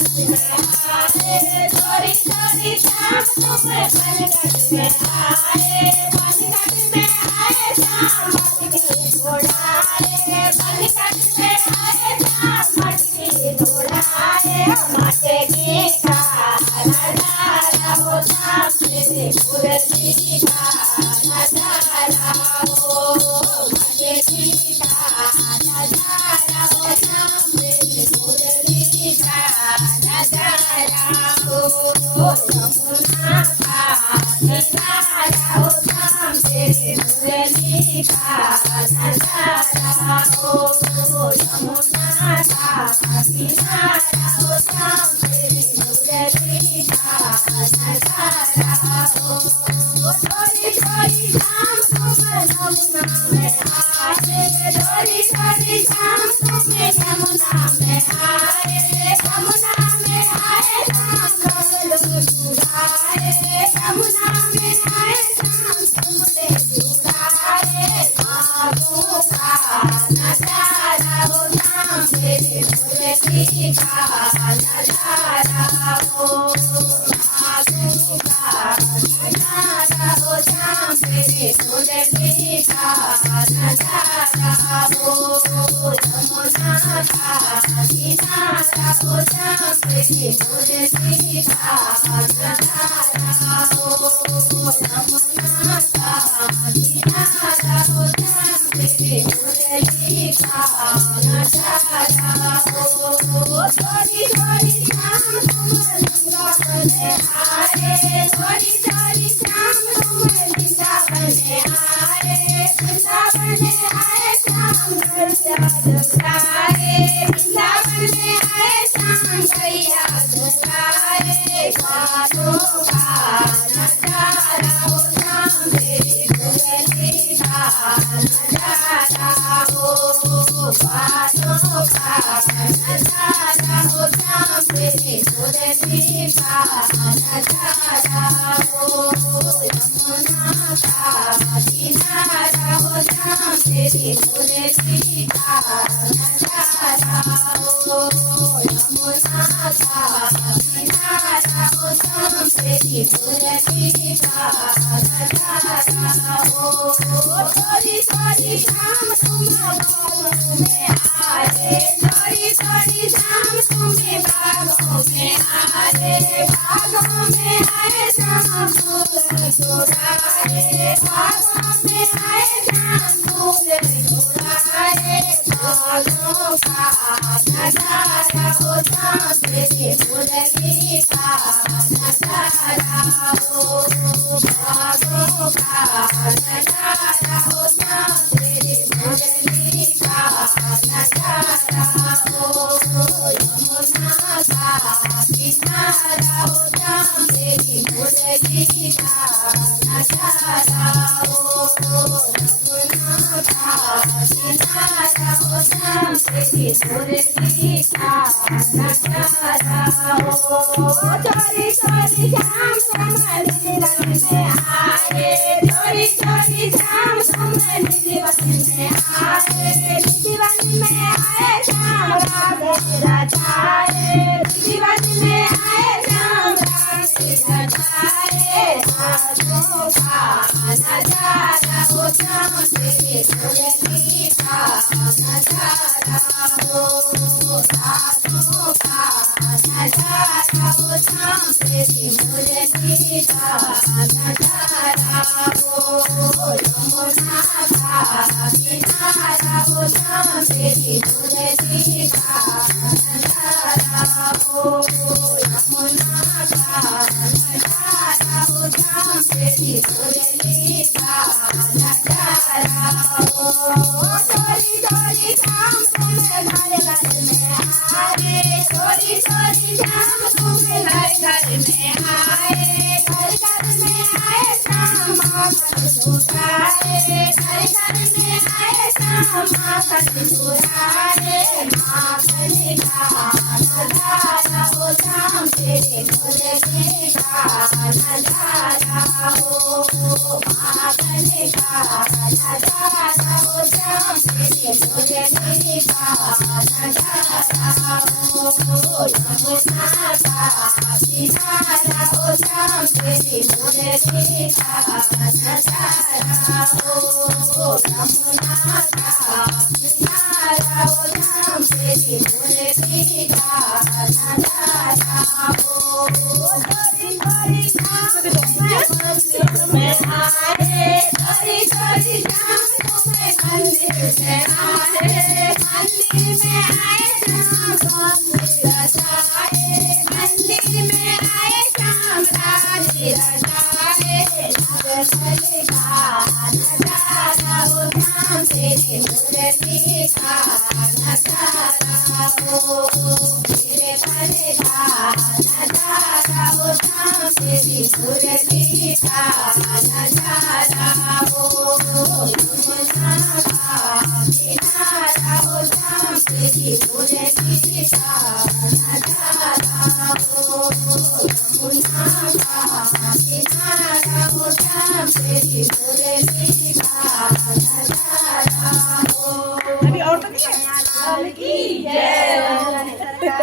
चोरी चोरी शाम तुम्हें बनघट में आए, बनघट में आए शाम मटकी ढोड़ाए, बनघट में आए शाम मटकी ढोड़ाए, मटकी का नजारा हो शाम तेरी मुरली का नजारा हो, मटकी का नजारा हो शाम तेरी मुरली का नजारा हो, यमुना का नजारा हो शाम तेरी मुरली का नजारा हो, यमुना का किनारा हो शाम तेरी मुरली का नजारा हो, चोरी चोरी शाम तुम्हें यमुना में आए, चोरी चोरी शाम तुम्हें यमुना में आए, यमुना में आए शाम कमल चुराए, यमुना में आए शाम तुमने चुराए, बागों का नजारा हो शाम तेरी मुरली का नजारा हो, बागों का नजारा हो शाम तेरी मुरली का नजारा हो, यमुना का किनारा हो शाम तेरी मुरली का नजारा हो, यमुना का किनारा हो शाम तेरी मुरली का नजारा हो, चोरी चोरी शाम तुम वृंदावन आए, चोरी चोरी शाम तुम वृंदावन आए, वृंदावन आए शाम गैया जगाए, वृंदावन आए शाम गैया जगाए, बातों का नजारा हो शाम तेरी मुरली का नजारा हो, बातों का नजारा हो शाम तेरी मुरली का नजारा हो, यमुना का किनारा हो शाम तेरी मुरली का नजारा हो, यमुना का किनारा हो शाम तेरी मुरली का नजारा हो, चोरी चोरी शाम तुम बागों में आए, चोरी चोरी शाम तुम्हें बागों में आए, बागों में आए शाम फूल चुराए, बागों में आए शाम फूल चुराए, बागों का नजारा हो शाम तेरी मुरली का नजारा हो, बागों का नजारा हो शाम तेरी मुरली का नजारा हो, यमुना का किनारा हो शाम तेरी मुरली का नजारा हो, यमुना का किनारा हो शाम तेरी मुरली का नजारा हो, चोरी चोरी शाम तुम जीवन में आए, चोरी चोरी शाम तुम जीवन में आए, जीवन में आए शाम राग रचाए, जीवन में आए शाम राग रचाए, बातों का नजारा हो शाम तेरी मुरली का नजारा हो, बातों का नजारा हो शाम तेरी मुरली का नजारा हो, यमुना का किनारा हो शाम तेरी मुरली का नजारा हो, यमुना का नजारा हो शाम तेरी मुरली का नजारा हो, चोरी चोरी शाम तुम्हें घर घर में आए, चोरी चोरी शाम तुम्हें घर घर में आए, घर घर में आए शाम माखन चुराए, घर घर में आए शाम माखन चुराए, माखन का नजारा हो शाम तेरी मुरली का नजारा हो, माखन का नजारा हो शाम तेरी मुरली का नजारा हो, यमुना का किनारा हो श्याम तेरी मुरली का नजारा हो यमुना का किनारा हो श्याम तेरी मुरली का नजारा हो थोड़ी थोड़ी में आए थोड़ी थोड़ी शाम तुम्हें मंदिर से आए मंदिर में आए शाम मंदिर में आए शाम राधे रजाए नगर का नजारा हो श्याम तेरी मुरली का नजारा हो मेरे परे का नजारा हो श्याम तेरी मुरली का नजारा हो यमुना का किनारा हो श्याम तेरी मुरली का नजारा हो यमुना का किनारा हो श्याम तेरी मुरली का नजारा हो। अभी और तो नहीं है? जय